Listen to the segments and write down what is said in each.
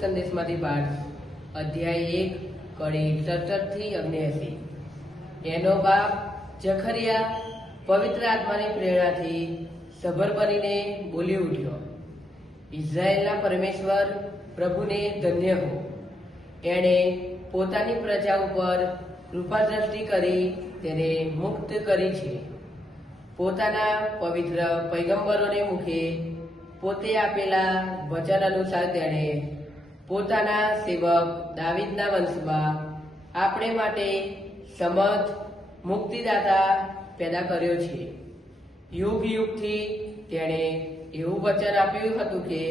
સંદેશમાંથી પાઠ અધ્યાય એક, કડી સડસઠથી અગ્નેસી. એનો બાપ જખરિયા પવિત્ર આત્માની પ્રેરણાથી સભર બનીને બોલી ઉઠ્યો. ઇઝરાયેલના પરમેશ્વર પ્રભુને ધન્ય હો. એણે પોતાની પ્રજા ઉપર કૃપા દ્રષ્ટિ કરી તેને મુક્ત કરી છે. પોતાના પવિત્ર પૈગંબરોને મુખે પોતે આપેલા વચન અનુસાર તેણે પોતાના સેવક દાવિદના વંશમાં આપણે માટે સમર્થ મુક્તિદાતા પેદા કર્યો છે. યુગ યુગથી તેણે એવું વચન આપ્યું હતું કે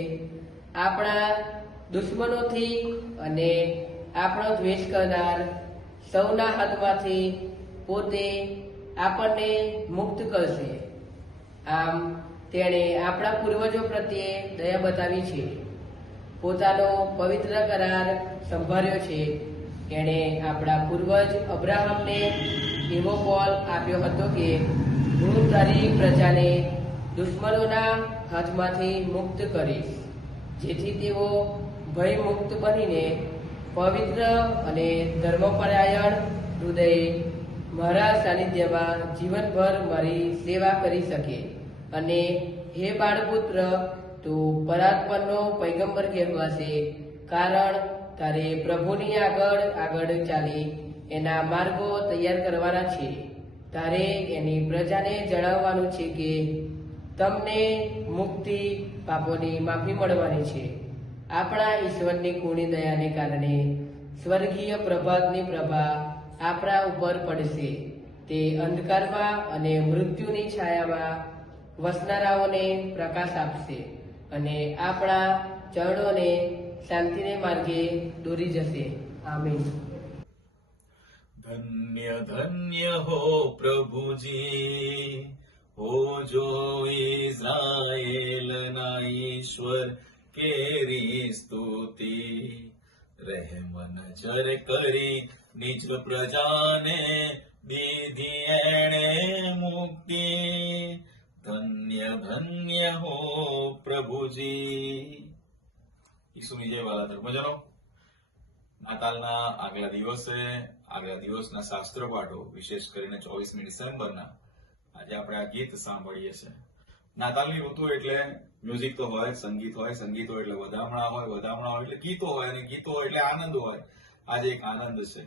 આપણા દુશ્મનોથી અને આપણો દ્વેષ કરનાર સૌના હાથમાંથી પોતે આપણને મુક્ત કરશે. આમ તેણે આપણા પૂર્વજો પ્રત્યે દયા બતાવી છે. પોતાનો પવિત્ર કરાર સંભાળ્યો છે. એણે આપણા પૂર્વજ અબ્રાહમને એવો કોલ આપ્યો હતો કે હું તારી પ્રજાને દુશ્મનોના હાથમાંથી મુક્ત કરીશ, જેથી તેઓ ભયમુક્ત બનીને પવિત્ર અને ધર્મપરાયણ હૃદયે મારા સાનિધ્યમાં જીવનભર મારી સેવા કરી શકે. અને હે બાળપુત્ર, તું પરાત્પરનો પૈગંબર કહેવાશે, કારણ તારે પ્રભુની આગળ આગળ ચાલી એના માર્ગો તૈયાર કરવાના છે. તારે એની પ્રજાને જણાવવાનું છે કે, તમને મુક્તિ પાપોની માફી મળવાની છે. આપણા ઈશ્વરની કુણી દયાને કારણે સ્વર્ગીય પ્રભાતની પ્રભા આપણા ઉપર પડશે. તે અંધકારમાં અને મૃત્યુની છાયામાં વસનારાઓને પ્રકાશ આપશે અને આપણા ચરણોને શાંતિને માર્ગે દોરી જશે. આમીન. ધન્ય ધન્ય હો પ્રભુજી. હો જો ઇઝરાયેલના ઈશ્વર કેરી સ્તુતિ. રહેમ નજર કરી નિજ પ્રજાને દીધી એણે મુક્તિ. ધન્ય ધન્ય હો પ્રભુજી. ઈસુની જય વાલા ધર્મજનો નાતાલના આગલા દિવસે, આગલા દિવસના શાસ્ત્ર પાઠો, વિશેષ કરીને ચોવીસમી ડિસેમ્બરના, આજે આપણે આ ગીત સાંભળીએ છીએ. નાતાલની ઋતુ એટલે મ્યુઝિક તો હોય, સંગીત હોય સંગીત હોય એટલે વધામણા હોય વધામણા હોય એટલે ગીતો હોય અને ગીતો હોય એટલે આનંદ હોય. આજે એક આનંદ છે.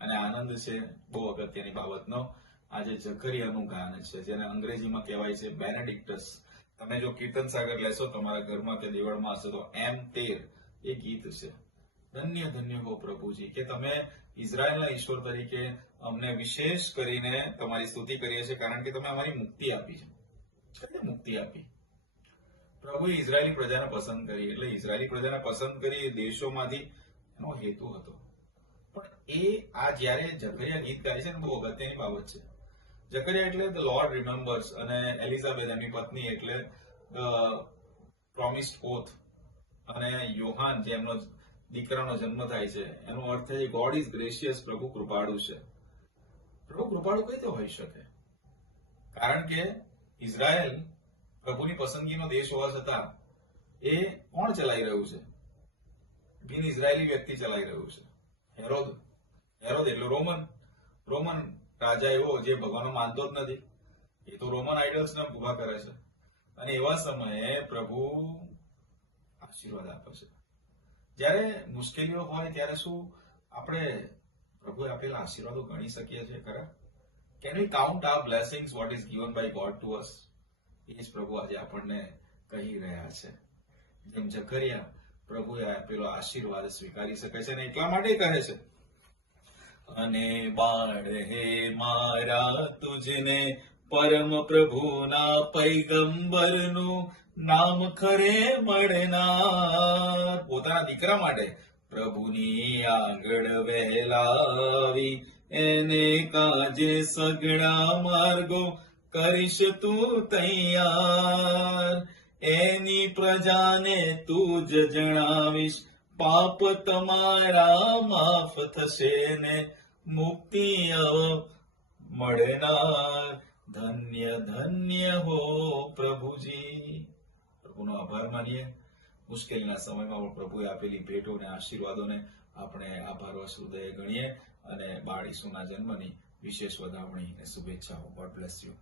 અને આનંદ છે બહુ અગત્યની બાબતનો. આજે જકરિયાનું ગાન છે, જેને અંગ્રેજીમાં કહેવાય છે બેનેડિક્ટસ તમે જો કીર્તન સાગર લેશો, તમારા ઘરમાં કે દેવળમાં હશે તો એમ તેર એ ગીત છે. ધન્ય ધન્ય હો પ્રભુજી, કે તમે ઇઝરાયલના ઈશ્વર તરીકે અમને વિશેષ કરીને તમારી સ્તુતિ કરીએ છીએ, કારણ કે તમે અમારી મુક્તિ આપી છે. કઈ મુક્તિ આપી? પ્રભુએ ઇઝરાયલી પ્રજાને પસંદ કરી, એટલે ઇઝરાયલી પ્રજાને પસંદ કરી એ દેશોમાંથી એનો હેતુ હતો. પણ એ આ જ્યારે જકરિયા ગીત ગાય છે ને, બહુ અગત્યની બાબત છે. જકરિયા એટલે ધ લોર્ડ રિમેમ્બર્સ અને એલિઝાબેથ એમની પત્ની એટલે પ્રોમિસ્ડ ઓથ અને યોહાન જે એમનો દીકરાનો જન્મ થાય છે. એનો અર્થ છે ગોડ ઇઝ ગ્રેશિયસ પ્રભુ કૃપાળુ છે. પ્રભુ કૃપાળુ કઈ રીતે હોઈ શકે? કારણ કે ઇઝરાયલ પ્રભુની પસંદગીનો દેશ હોવા છતાં એ કોણ ચલાવી રહ્યું છે? બિન ઇઝરાયેલી વ્યક્તિ ચલાવી રહ્યું છે. હેરોદ હેરોદ એટલે રોમન. રોમન રાજા એવો જે ભગવાનનો માનતો જ નથી. એ તો રોમન આઇડલ્સને ઊભા કરે છે. અને એવા સમયે પ્રભુ આશીર્વાદ આપે છે. જ્યારે મુશ્કેલીઓ હોય ત્યારે શું આપણે પ્રભુએ આપેલા આશીર્વાદો ગણી શકીએ છીએ ખરા? Can we count our blessings what is given by God to us એ જ પ્રભુ આજે આપણને કહી રહ્યા છે. જેમ જકરિયા પ્રભુએ આપેલો આશીર્વાદ સ્વીકારી શકે છે અને એટલા માટે કહે છે અને બાળ હે મારા તુજને. પરમ પ્રભુના પૈગંબરનું નામ ખરે મળનાર. પોતાના દીકરા માટે પ્રભુની આગળ વહેલાવી, એને કાજે સગડા માર્ગો કરીશ તું તૈયાર. એની પ્રજાને તું જ જણાવીશ પાપ તમારા માફ થશે ને મુક્તિ મળનાર. ધન્ય ધન્ય હો પ્રભુજી. પ્રભુનો આભાર માનીએ. મુશ્કેલીના સમયમાં પણ પ્રભુએ આપેલી ભેટો અને આશીર્વાદોને આપણે આભાર હૃદયે ગણીએ અને બાળ ઈસુના જન્મની વિશેષ વધામણી અને શુભેચ્છાઓ. God bless you